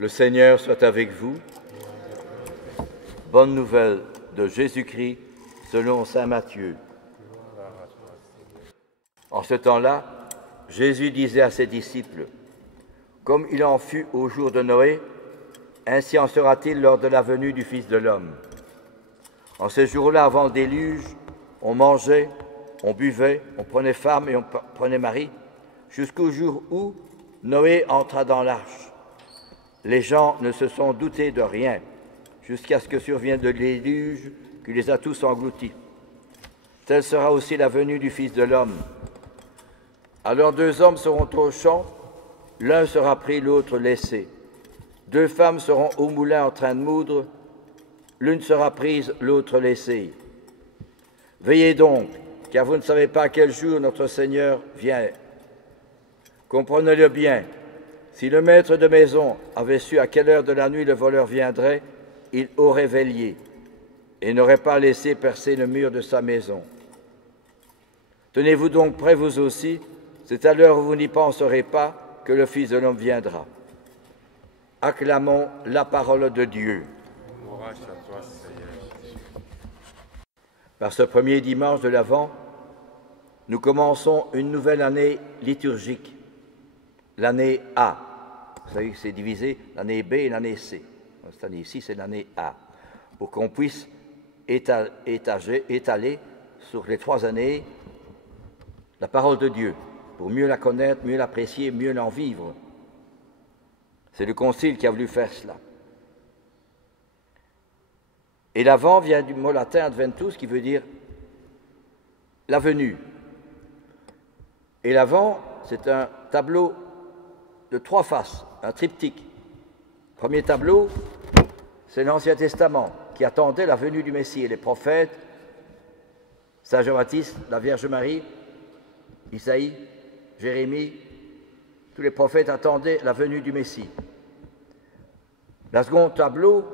Le Seigneur soit avec vous. Bonne nouvelle de Jésus-Christ selon saint Matthieu. En ce temps-là, Jésus disait à ses disciples, « Comme il en fut au jour de Noé, ainsi en sera-t-il lors de la venue du Fils de l'homme. En ces jours-là, avant le déluge, on mangeait, on buvait, on prenait femme et on prenait mari, jusqu'au jour où Noé entra dans l'arche. Les gens ne se sont doutés de rien, jusqu'à ce que survienne le déluge qui les a tous engloutis. Telle sera aussi la venue du Fils de l'homme. Alors 2 hommes seront au champ, l'un sera pris, l'autre laissé. 2 femmes seront au moulin en train de moudre, l'une sera prise, l'autre laissée. Veillez donc, car vous ne savez pas à quel jour notre Seigneur vient. Comprenez-le bien. Si le maître de maison avait su à quelle heure de la nuit le voleur viendrait, il aurait veillé et n'aurait pas laissé percer le mur de sa maison. Tenez-vous donc prêts vous aussi, c'est à l'heure où vous n'y penserez pas que le Fils de l'homme viendra. Acclamons la parole de Dieu. Par ce premier dimanche de l'Avent, nous commençons une nouvelle année liturgique, l'année A. Vous savez que c'est divisé l'année B et l'année C. Cette année-ci, c'est l'année A, pour qu'on puisse étaler sur les 3 années la parole de Dieu, pour mieux la connaître, mieux l'apprécier, mieux l'en vivre. C'est le Concile qui a voulu faire cela. Et l'Avent vient du mot latin adventus, qui veut dire la venue. Et l'Avent, c'est un tableau de 3 faces, un triptyque. Premier tableau, c'est l'Ancien Testament qui attendait la venue du Messie. Et les prophètes, Saint Jean-Baptiste, la Vierge Marie, Isaïe, Jérémie, tous les prophètes attendaient la venue du Messie. Le second tableau,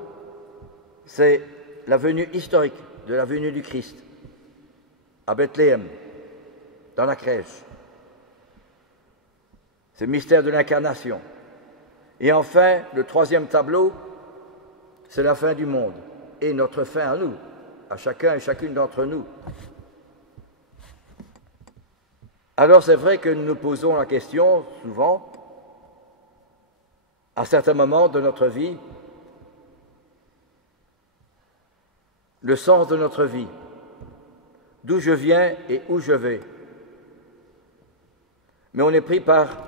c'est la venue historique de la venue du Christ à Bethléem, dans la crèche. C'est le mystère de l'incarnation. Et enfin, le 3e tableau, c'est la fin du monde et notre fin à nous, à chacun et chacune d'entre nous. Alors c'est vrai que nous nous posons la question, souvent, à certains moments de notre vie, le sens de notre vie, d'où je viens et où je vais. Mais on est pris par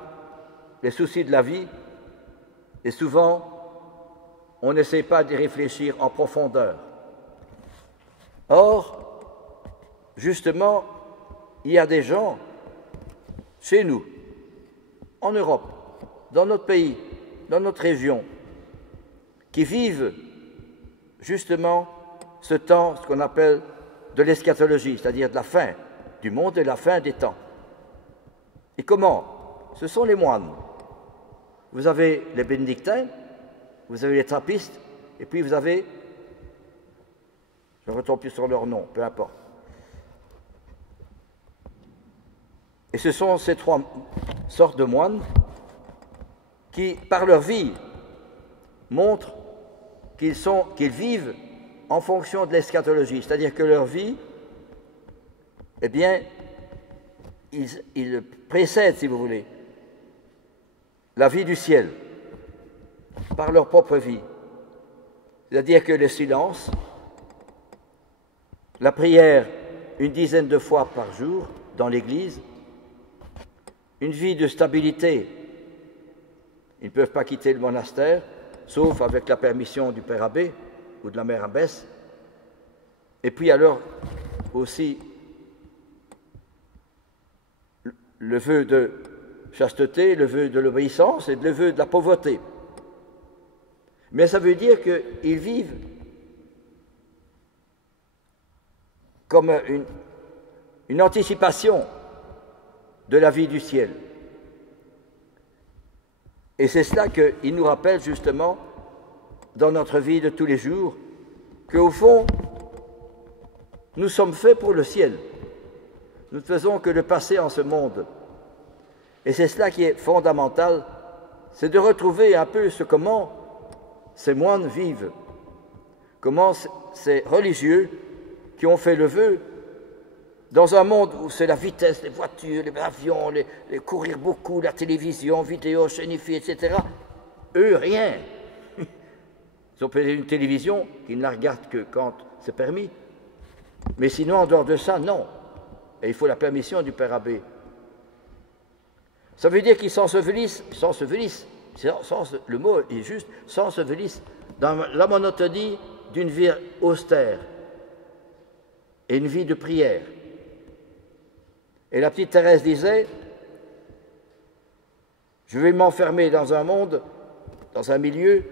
les soucis de la vie et souvent, on n'essaie pas d'y réfléchir en profondeur. Or, justement, il y a des gens chez nous, en Europe, dans notre pays, dans notre région, qui vivent justement ce temps, ce qu'on appelle de l'eschatologie, c'est-à-dire de la fin du monde et la fin des temps. Et comment? Ce sont les moines. Vous avez les bénédictins, vous avez les trappistes, et puis vous avez, je ne retombe plus sur leur nom, peu importe. Et ce sont ces 3 sortes de moines qui, par leur vie, montrent qu'ils vivent en fonction de l'eschatologie, c'est-à-dire que leur vie, eh bien, ils précèdent, si vous voulez, la vie du ciel, par leur propre vie. C'est-à-dire que le silence, la prière une dizaine de fois par jour dans l'Église, une vie de stabilité. Ils ne peuvent pas quitter le monastère, sauf avec la permission du père abbé ou de la mère abbesse. Et puis alors aussi le vœu de chasteté, le vœu de l'obéissance et le vœu de la pauvreté. Mais ça veut dire qu'ils vivent comme une anticipation de la vie du ciel. Et c'est cela qu'il nous rappelle justement dans notre vie de tous les jours, qu'au fond, nous sommes faits pour le ciel. Nous ne faisons que le passer en ce monde. Et c'est cela qui est fondamental, c'est de retrouver un peu ce comment ces moines vivent, comment ces religieux qui ont fait le vœu, dans un monde où c'est la vitesse, les voitures, les avions, les courir beaucoup, la télévision, vidéo, chaînifiée, etc., eux, rien. Ils ont peut-être une télévision qu'ils ne la regardent que quand c'est permis. Mais sinon, en dehors de ça, non. Et il faut la permission du Père Abbé. Ça veut dire qu'ils s'ensevelissent, le mot est juste, s'ensevelissent dans la monotonie d'une vie austère et une vie de prière. Et la petite Thérèse disait, je vais m'enfermer dans un monde, dans un milieu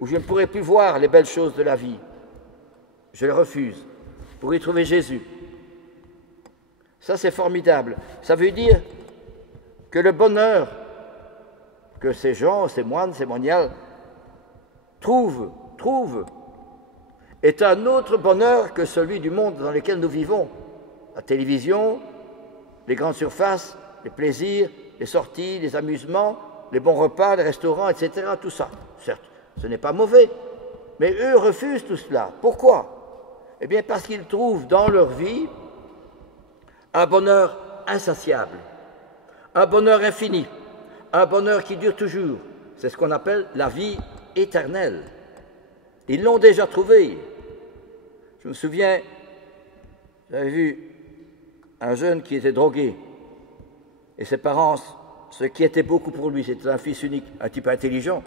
où je ne pourrai plus voir les belles choses de la vie. Je le refuse pour y trouver Jésus. Ça, c'est formidable. Ça veut dire que le bonheur que ces gens, ces moines, ces moniales trouvent, est un autre bonheur que celui du monde dans lequel nous vivons. La télévision, les grandes surfaces, les plaisirs, les sorties, les amusements, les bons repas, les restaurants, etc. Tout ça. Certes, ce n'est pas mauvais, mais eux refusent tout cela. Pourquoi? Eh bien, parce qu'ils trouvent dans leur vie un bonheur insatiable, un bonheur infini, un bonheur qui dure toujours. C'est ce qu'on appelle la vie éternelle. Ils l'ont déjà trouvé. Je me souviens, j'avais vu un jeune qui était drogué, et ses parents, ce qui était beaucoup pour lui, c'était un fils unique, un type intelligent.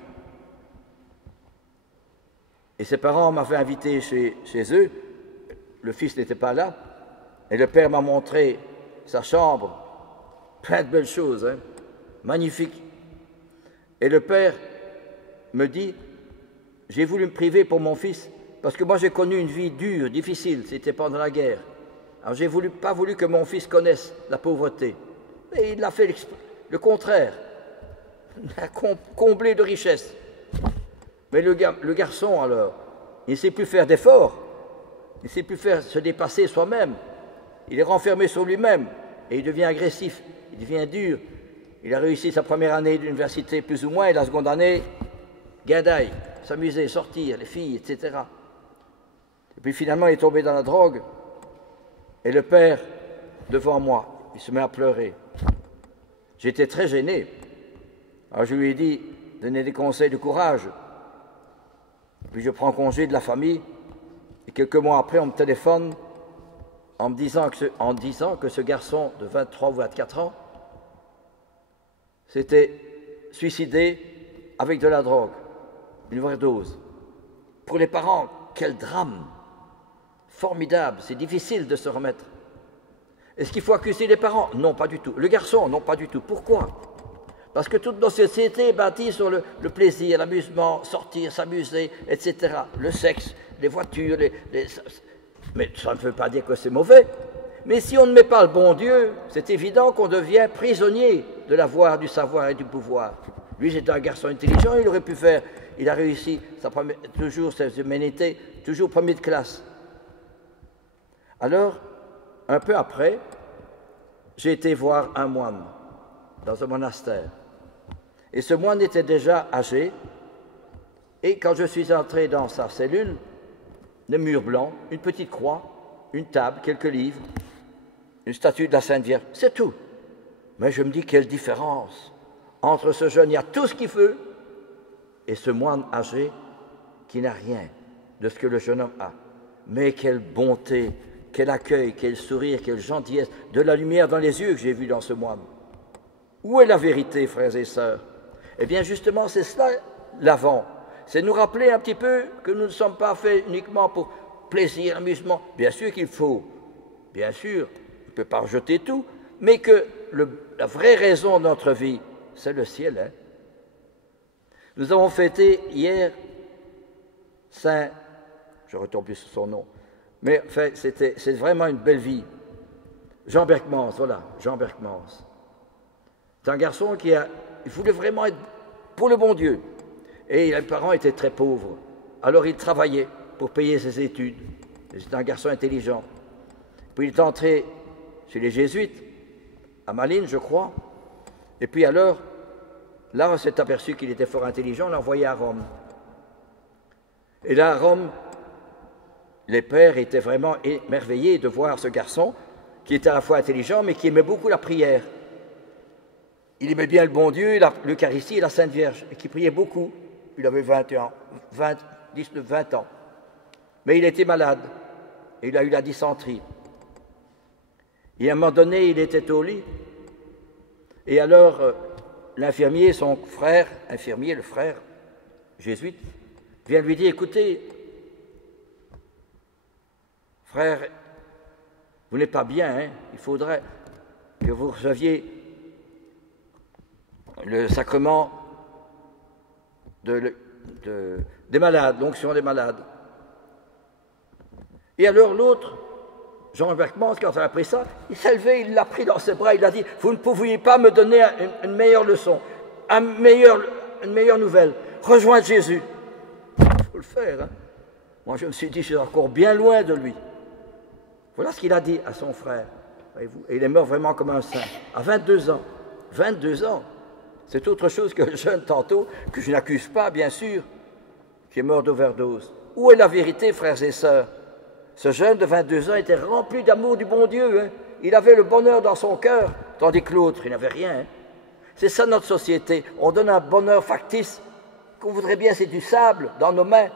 Et ses parents m'avaient invité chez eux, le fils n'était pas là, et le père m'a montré sa chambre, plein de belles choses, hein, magnifiques. Et le père me dit, j'ai voulu me priver pour mon fils, parce que moi j'ai connu une vie dure, difficile, c'était pendant la guerre. Alors j'ai pas voulu que mon fils connaisse la pauvreté. Et il a fait le contraire, il a comblé de richesses. Mais le garçon, alors, il ne sait plus faire d'efforts, il ne sait plus se dépasser soi-même. Il est renfermé sur lui-même et il devient agressif, il devient dur. Il a réussi sa première année d'université plus ou moins et la seconde année, guindaille, s'amuser, sortir, les filles, etc. Et puis finalement, il est tombé dans la drogue et le père, devant moi, il se met à pleurer. J'étais très gêné. Alors je lui ai dit, donnez des conseils de courage. Puis je prends congé de la famille et quelques mois après, on me téléphone en me disant que ce garçon de 23 ou 24 ans s'était suicidé avec de la drogue, une overdose. Pour les parents, quel drame! Formidable, c'est difficile de se remettre. Est-ce qu'il faut accuser les parents? Non, pas du tout. Le garçon? Non, pas du tout. Pourquoi? Parce que toute notre société est bâtie sur le plaisir, l'amusement, sortir, s'amuser, etc. Le sexe, les voitures, mais ça ne veut pas dire que c'est mauvais. Mais si on ne met pas le bon Dieu, c'est évident qu'on devient prisonnier de l'avoir, du savoir et du pouvoir. Lui, c'était un garçon intelligent, il aurait pu faire, il a réussi toujours ses humanités, toujours premier de classe. Alors, un peu après, j'ai été voir un moine dans un monastère. Et ce moine était déjà âgé, et quand je suis entré dans sa cellule, des murs blancs, une petite croix, une table, quelques livres, une statue de la Sainte Vierge, c'est tout. Mais je me dis, quelle différence entre ce jeune, il y a tout ce qu'il veut, et ce moine âgé qui n'a rien de ce que le jeune homme a. Mais quelle bonté, quel accueil, quel sourire, quelle gentillesse, de la lumière dans les yeux que j'ai vu dans ce moine. Où est la vérité, frères et sœurs? Eh bien, justement, c'est cela l'avant. C'est nous rappeler un petit peu que nous ne sommes pas faits uniquement pour plaisir, amusement. Bien sûr qu'il faut, bien sûr, on ne peut pas rejeter tout, mais que la vraie raison de notre vie, c'est le ciel. Hein? Nous avons fêté hier Saint, je ne retombe plus sur son nom, mais enfin, c'est vraiment une belle vie. Jean Berckmans, voilà, Jean Berckmans. C'est un garçon il voulait vraiment être pour le bon Dieu. Et les parents étaient très pauvres. Alors il travaillait pour payer ses études. C'était un garçon intelligent. Puis il est entré chez les Jésuites, à Malines, je crois. Et puis alors, là, on s'est aperçu qu'il était fort intelligent, on l'a envoyé à Rome. Et là, à Rome, les pères étaient vraiment émerveillés de voir ce garçon qui était à la fois intelligent, mais qui aimait beaucoup la prière. Il aimait bien le bon Dieu, l'Eucharistie et la Sainte Vierge, et qui priait beaucoup. Il avait 19, 20 ans. Mais il était malade, et il a eu la dysenterie. Et à un moment donné, il était au lit. Et alors, l'infirmier, son frère, infirmier, le frère jésuite, vient lui dire, écoutez, frère, vous n'êtes pas bien, hein? Il faudrait que vous receviez le sacrement des malades, l'onction des malades. Et alors l'autre, Jean Berckmans, quand il a appris ça, il s'est levé, il l'a pris dans ses bras, il a dit, vous ne pouviez pas me donner une meilleure leçon, une meilleure nouvelle, rejoindre Jésus. Il faut le faire. Hein? Moi je me suis dit, je suis encore bien loin de lui. Voilà ce qu'il a dit à son frère. Voyez-vous. Et il est mort vraiment comme un saint, à 22 ans. 22 ans. C'est autre chose que le jeune tantôt, que je n'accuse pas, bien sûr, qui est mort d'overdose. Où est la vérité, frères et sœurs? Ce jeune de 22 ans était rempli d'amour du bon Dieu. Hein. Il avait le bonheur dans son cœur, tandis que l'autre, il n'avait rien. Hein. C'est ça notre société. On donne un bonheur factice qu'on voudrait bien, c'est du sable dans nos mains.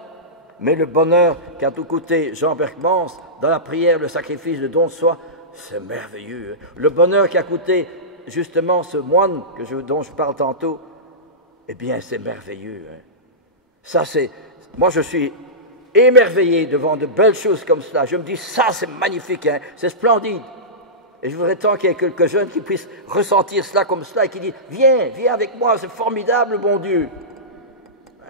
Mais le bonheur qu'a tout coûté Jean Berckmans, dans la prière, le sacrifice, le don de soi, c'est merveilleux. Hein. Le bonheur qu'a coûté justement ce moine dont je parle tantôt, eh bien, c'est merveilleux. Hein. Ça, c'est... Moi, je suis émerveillé devant de belles choses comme cela. Je me dis, ça, c'est magnifique, hein, c'est splendide. Et je voudrais tant qu'il y ait quelques jeunes qui puissent ressentir cela comme cela et qui disent, viens avec moi, c'est formidable, bon Dieu.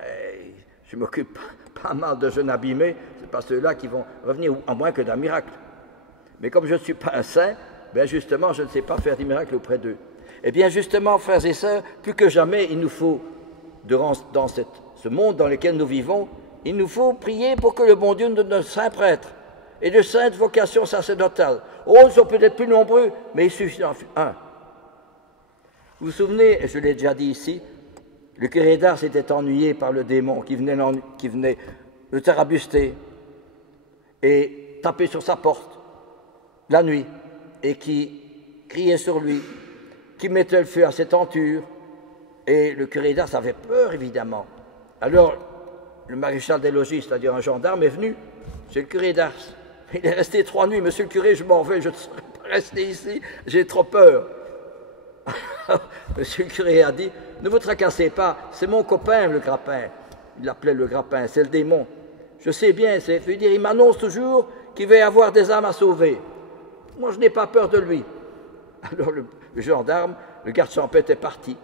Et je m'occupe pas mal de jeunes abîmés, c'est pas ceux-là qui vont revenir, à moins que d'un miracle. Mais comme je ne suis pas un saint, bien justement, je ne sais pas faire des miracles auprès d'eux. Eh bien justement, frères et sœurs, plus que jamais, il nous faut, dans ce monde dans lequel nous vivons, il nous faut prier pour que le bon Dieu nous donne de saints prêtres et de saintes vocations sacerdotales. Oh, ils sont peut-être plus nombreux, mais il suffit d'en faire un. Vous vous souvenez, et je l'ai déjà dit ici, le curé d'Ars était ennuyé par le démon qui venait le tarabuster et taper sur sa porte la nuit et qui criait sur lui, qui mettait le feu à ses tentures. Et le curé d'Ars avait peur, évidemment. Alors, le maréchal des logis, c'est-à-dire un gendarme, est venu chez le curé d'Ars. Il est resté 3 nuits. Monsieur le curé, je m'en vais, je ne serai pas resté ici, j'ai trop peur. Monsieur le curé a dit, ne vous tracassez pas, c'est mon copain, le grappin. Il l'appelait le grappin, c'est le démon. Je sais bien, il m'annonce toujours qu'il va y avoir des âmes à sauver. Moi, je n'ai pas peur de lui. Alors le gendarme, le garde champêtre est parti.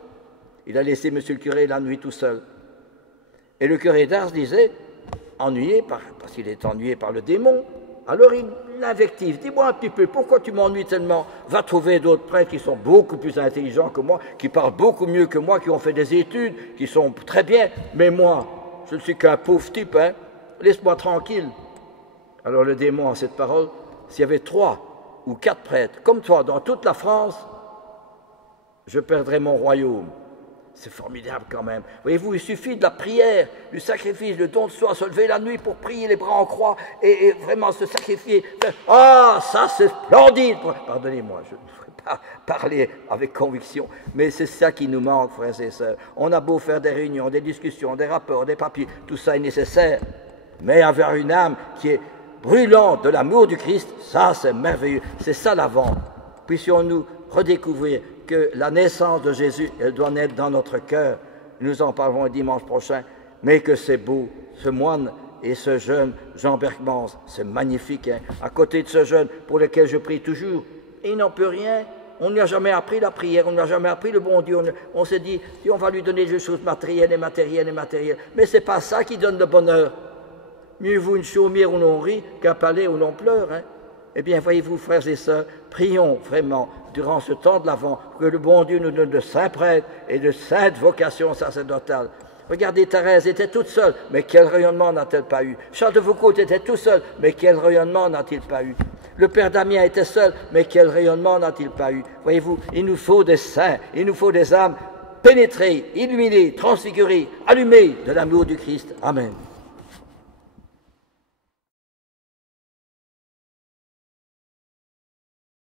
Il a laissé monsieur le curé la nuit tout seul. Et le curé d'Ars disait, ennuyé, parce qu'il est ennuyé par le démon, alors il l'invective. Dis-moi un petit peu, pourquoi tu m'ennuies tellement? Va trouver d'autres prêtres qui sont beaucoup plus intelligents que moi, qui parlent beaucoup mieux que moi, qui ont fait des études, qui sont très bien. Mais moi, je ne suis qu'un pauvre type, hein. Laisse-moi tranquille. Alors le démon, en cette parole, s'il y avait 3 ou 4 prêtres, comme toi, dans toute la France, je perdrais mon royaume. C'est formidable quand même. Voyez-vous, il suffit de la prière, du sacrifice, le don de soi, se lever la nuit pour prier les bras en croix et vraiment se sacrifier. Ah, ça c'est splendide. Pardonnez-moi, je ne devrais pas parler avec conviction, mais c'est ça qui nous manque, frères et sœurs. On a beau faire des réunions, des discussions, des rapports, des papiers, tout ça est nécessaire, mais avoir une âme qui est brûlante de l'amour du Christ, ça c'est merveilleux. C'est ça l'avant. Puissions-nous redécouvrir que la naissance de Jésus, elle doit naître dans notre cœur. Nous en parlerons le dimanche prochain, mais que c'est beau, ce moine et ce jeune Jean Berckmans, c'est magnifique, hein, à côté de ce jeune pour lequel je prie toujours. Et il n'en peut rien, on ne lui a jamais appris la prière, on ne lui a jamais appris le bon Dieu, on s'est dit, on va lui donner des choses matérielles et matérielles et matérielles, mais ce n'est pas ça qui donne le bonheur. Mieux vaut une chaumière où l'on rit qu'un palais où l'on pleure, hein. Eh bien, voyez-vous, frères et sœurs, prions vraiment durant ce temps de l'Avent que le bon Dieu nous donne de saints prêtres et de saintes vocations sacerdotales. Regardez, Thérèse était toute seule, mais quel rayonnement n'a-t-elle pas eu? Charles de Foucault était tout seul, mais quel rayonnement n'a-t-il pas eu? Le père Damien était seul, mais quel rayonnement n'a-t-il pas eu? Voyez-vous, il nous faut des saints, il nous faut des âmes pénétrées, illuminées, transfigurées, allumées de l'amour du Christ. Amen.